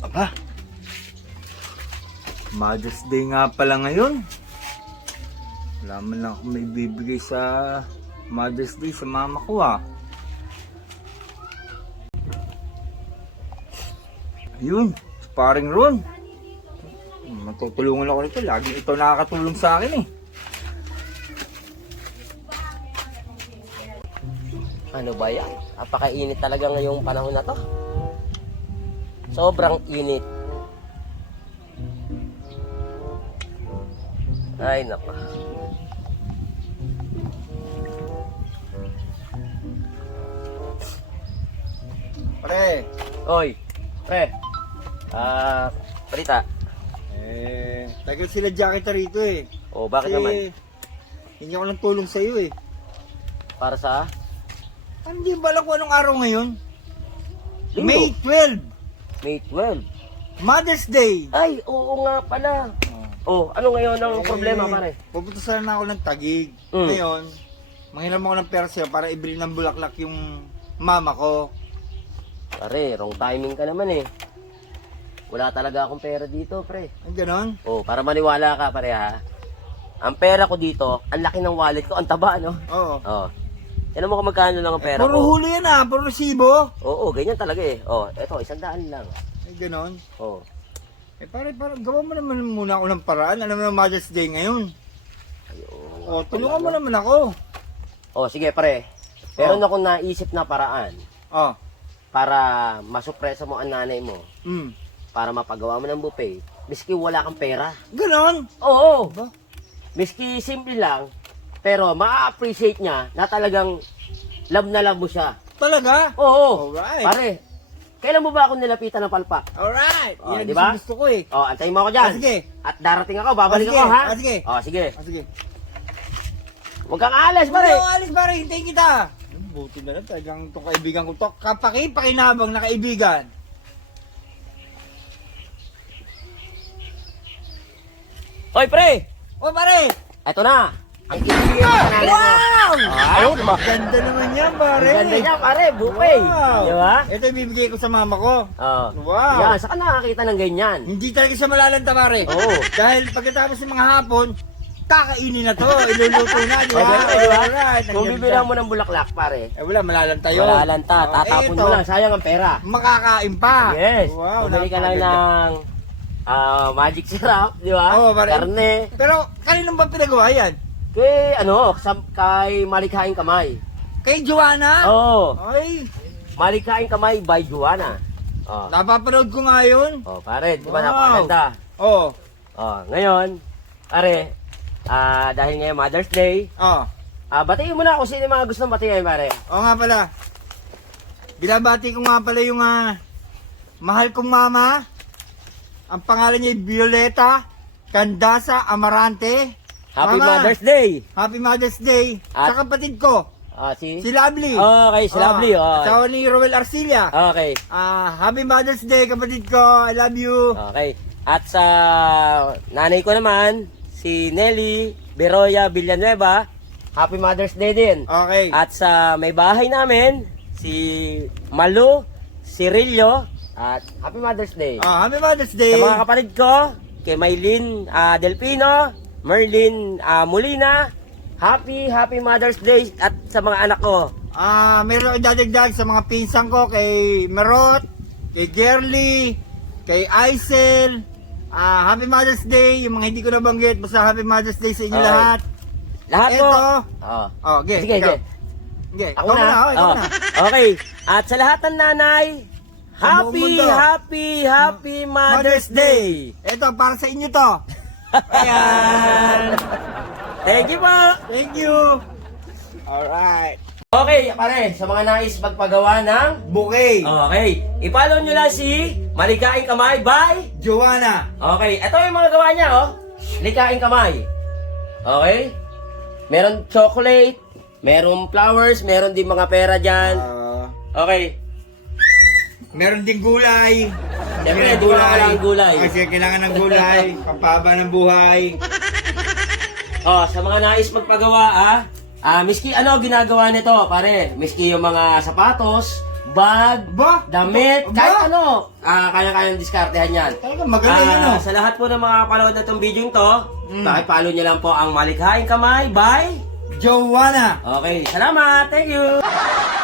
Aba, Mother's Day nga pala ngayon. Wala man lang ako may bibigay sa Mother's Day sa mama ko Ayun, paring Ron. Matutulungan ako nito. Lagi ito nakakatulong sa akin Ano ba yan? Napakainit talaga ngayong panahon na to. Sobrang init. Ay, napa. Pre, Oy, pre. Balita. tagal sila jacket rito Oh, bakit naman? Hindi ako ng tulong sa iyo Para sa Hindi ba alam kung anong araw ngayon? Linggo. May 12, May 12. Mother's Day. Ay, oo nga pala. Oh, ano ngayon ang problema, pare? Pupunta sana ako ng Taguig. Mm. Ngayon, manghiram ako ng pera sa'yo para ibili ng bulaklak yung mama ko. Pare, wrong timing ka naman Wala talaga akong pera dito, pre. Ay, ganon? Oh, para maniwala ka, pare ha. Ang pera ko dito, ang laki ng wallet ko, ang taba, no? Oo. Oh. Yan mo kung magkano lang ang pera Puro ko. huli yan puro resibo. Oo, ganyan talaga Oh, eto, 100 lang. Ay, ganon? Oh. Pare, gawa mo naman muna ako ng paraan. Alam mo na Mother's Day ngayon. Ayun. Tulungan mo naman ako. Oh, sige, pare. Meron akong naisip na paraan Oh. para masupresa mo ang nanay mo, Mm. para mapagawa mo ng buffet, miski wala kang pera. Ganon? Oo. Ba? Miski simple lang, pero ma-appreciate niya na talagang love na love mo siya. Talaga? Oo. Alright. Pare, kailan mo ba ako nilapitan ng palpak? Alright. Oh, Yan di ba? gusto ko Oh, antayin mo ako dyan. Sige. At darating ako, babalik sige. ako, ha? Sige. Oh, sige. Sige. Huwag kang aalis, Pare! pare. Alis pare, hintayin kita. Buti na lang talagang itong kaibigan ko to. Pakinabang na kaibigan. Hoy, pre! O pare! Eto na. Ang ibigay mo sa nanay mo. Wow! Ayun, diba? Ganda naman yan pare. Ang ganda niya, pare. Buffet. Wow! Di ba? Ito ibibigay ko sa mama ko. Oh. Wow! Yan, saan ka nakakita ng ganyan? Hindi talaga siya malalanta pare. Oo. Dahil pagkatapos ng mga hapon, kakainin na to. Iluluto na, di ba? Ay, ganun, di ba? Alright, Kung ang bibilang ganda. mo ng bulaklak, pare, Wala, malalanta yun. malalanta, Oh, tatapon ito, mo lang, sayang ang pera. Makakain pa. Yes. Wow, Bumili ka lang napakaganda. ng magic syrup, di ba? Oo, pare. Karne. Pero, kaninong ba pinagawa yan? Kay Malikhaing Kamay. Kay Joanna? Oo. Ay, Malikhaing Kamay by Joanna. Oh. napapanood ko nga yun. Oh, pare, di ba Wow. napakaganda? Oh, Oh, ngayon, pare, dahil ngayon Mother's Day, oh. batiin mo na kung sino yung mga gusto mong batiin, pare. Oo nga pala. Binabati ko nga pala yung mahal kong mama. Ang pangalan niya ay Violeta Candasa Amarante. Happy Mama, Mother's Day! Happy Mother's Day. At- Sa kapatid ko, Si si Lovely. Okay, si Lovely. Okay. Asawa ni Roel Arcilla. Okay. Happy Mother's Day kapatid ko. I love you. Okay. At sa nanay ko naman, si Nelly Beroya Villanueva, Happy Mother's Day din. Okay. At sa may bahay namin, si Malu Cirillo, at Happy Mother's Day. Happy Mother's Day. Sa mga kapatid ko, kay Maylin Delpino, Merlin Molina, Happy Mother's Day. At sa mga anak ko, Meron akong dadagdag sa mga pinsan ko kay Merot, kay Gerly, kay Aisel. Happy Mother's Day. Yung mga hindi ko nabanggit, basta Happy Mother's Day sa inyo Okay. lahat. lahat Ito. po. Okay, Sige, ikaw. sige. Okay, Ako ikaw na. ikaw Oh. na. Okay. At sa lahat ng nanay, Sa buong mundo. Happy Mother's Day. Ito, para sa inyo to. Ayan. Thank you po. Thank you. Alright. Okay, pare, sa mga nais magpagawa ng... Bouquet. Okay, i-follow nyo lang si Malikhaing Kamay by... Joanna. Okay, ito yung mga gawa niya, Malikhaing Kamay. Okay? Meron chocolate, meron flowers, meron din mga pera dyan. Okay. Meron din gulay. Siyempre, di wala lang gulay. Kasi kailangan ng gulay. Pampaba ng buhay. Sa mga nais magpagawa, miski ano ginagawa nito, pare? Miski yung mga sapatos, bag, Ba? damit, Ba? kahit ano. Kaya-kayang diskartehan yan. Talaga magaling yun, no? Sa lahat po ng mga panood na itong video to, pakipalo nyo lang po ang Malikhaing Kamay by Joanna. Okay, salamat. Thank you.